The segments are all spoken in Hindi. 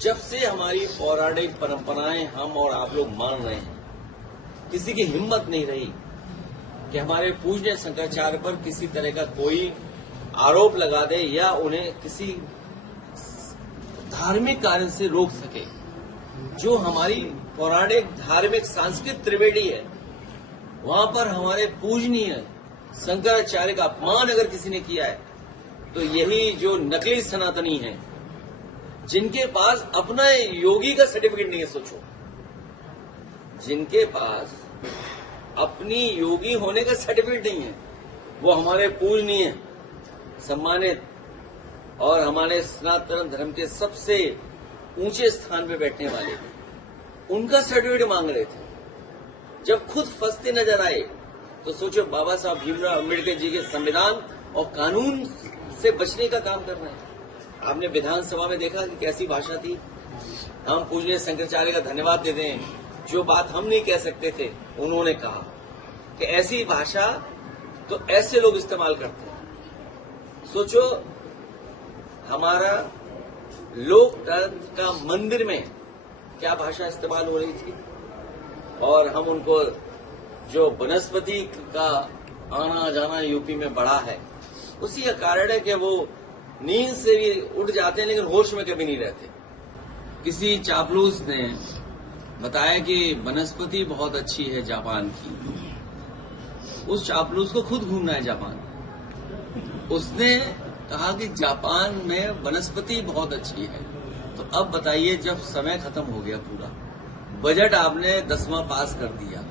जब से हमारी पौराणिक परंपराएं हम और आप लोग मान रहे हैं, किसी की हिम्मत नहीं रही कि हमारे पूज्य शंकराचार्य पर किसी तरह का कोई आरोप लगा दे या उन्हें किसी धार्मिक कार्य से रोक सके। जो हमारी पौराणिक धार्मिक सांस्कृतिक त्रिवेणी है, वहां पर हमारे पूजनीय शंकराचार्य का अपमान अगर किसी ने किया है, तो यही जो नकली सनातनी है, जिनके पास अपना योगी का सर्टिफिकेट नहीं है। सोचो, जिनके पास अपनी योगी होने का सर्टिफिकेट नहीं है, वो हमारे पूजनीय सम्मानित और हमारे सनातन धर्म के सबसे ऊंचे स्थान पे बैठने वाले, उनका सर्टिफिकेट मांग रहे थे। जब खुद फंसते नजर आए तो सोचो, बाबा साहब भीमराव अम्बेडकर जी के संविधान और कानून से बचने का काम कर रहे हैं। आपने विधानसभा में देखा कि कैसी भाषा थी। हम पूज्य शंकराचार्य का धन्यवाद देते हैं, जो बात हम नहीं कह सकते थे उन्होंने कहा कि ऐसी भाषा तो ऐसे लोग इस्तेमाल करते हैं। सोचो, हमारा लोकतंत्र का मंदिर में क्या भाषा इस्तेमाल हो रही थी, और हम उनको जो वनस्पति का आना जाना यूपी में बढ़ा है, उसी का कारण है कि वो नींद से भी उठ जाते हैं लेकिन होश में कभी नहीं रहते। किसी चापलूस ने बताया कि वनस्पति बहुत अच्छी है जापान की। उस चापलूस को खुद घूमना है जापान। उसने कहा कि जापान में वनस्पति बहुत अच्छी है। तो अब बताइए, जब समय खत्म हो गया, पूरा बजट आपने 10वां पास कर दिया,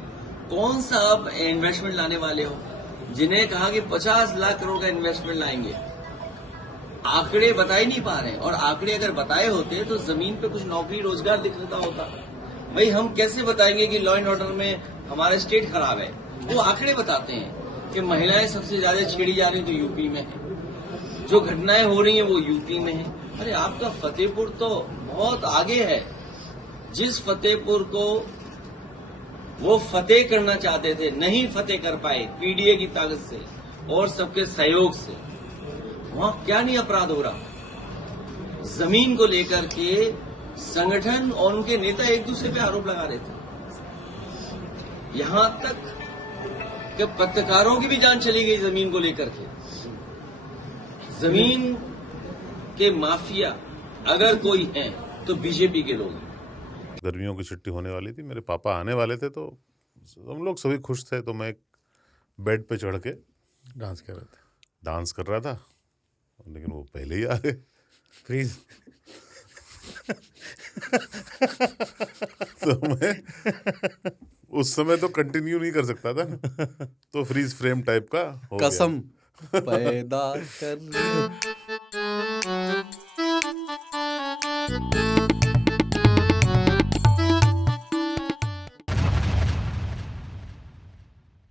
कौन सा अब इन्वेस्टमेंट लाने वाले हो? जिन्हें कहा कि 50 लाख करोड़ का इन्वेस्टमेंट लाएंगे, आंकड़े बता ही नहीं पा रहे हैं। और आंकड़े अगर बताए होते तो जमीन पे कुछ नौकरी रोजगार दिखता होता। भाई, हम कैसे बताएंगे कि लॉ एंड ऑर्डर में हमारा स्टेट खराब है? वो आंकड़े बताते हैं कि महिलाएं सबसे ज्यादा छेड़ी जा रही तो यूपी में है, जो घटनाएं हो रही हैं वो यूपी में है। अरे, आपका फतेहपुर तो बहुत आगे है। जिस फतेहपुर को वो फतेह करना चाहते थे, नहीं फतेह कर पाए पीडीए की ताकत से और सबके सहयोग से, वहां क्या नहीं अपराध हो रहा। जमीन को लेकर के संगठन और उनके नेता एक दूसरे पे आरोप लगा रहे थे। यहां तक कि पत्रकारों की भी जान चली गई जमीन को लेकर के। जमीन के माफिया अगर कोई है तो बीजेपी के लोग हैं। गर्मियों की छुट्टी होने वाली थी, मेरे पापा आने वाले थे, तो हम लोग सभी खुश थे। तो मैं एक बेड पे चढ़ के डांस कर रहा था, लेकिन वो पहले ही आ गए। फ्रीज। तो मैं उस समय तो कंटिन्यू नहीं कर सकता था ना, तो फ्रीज फ्रेम टाइप का हो गया। कसम पैदा कर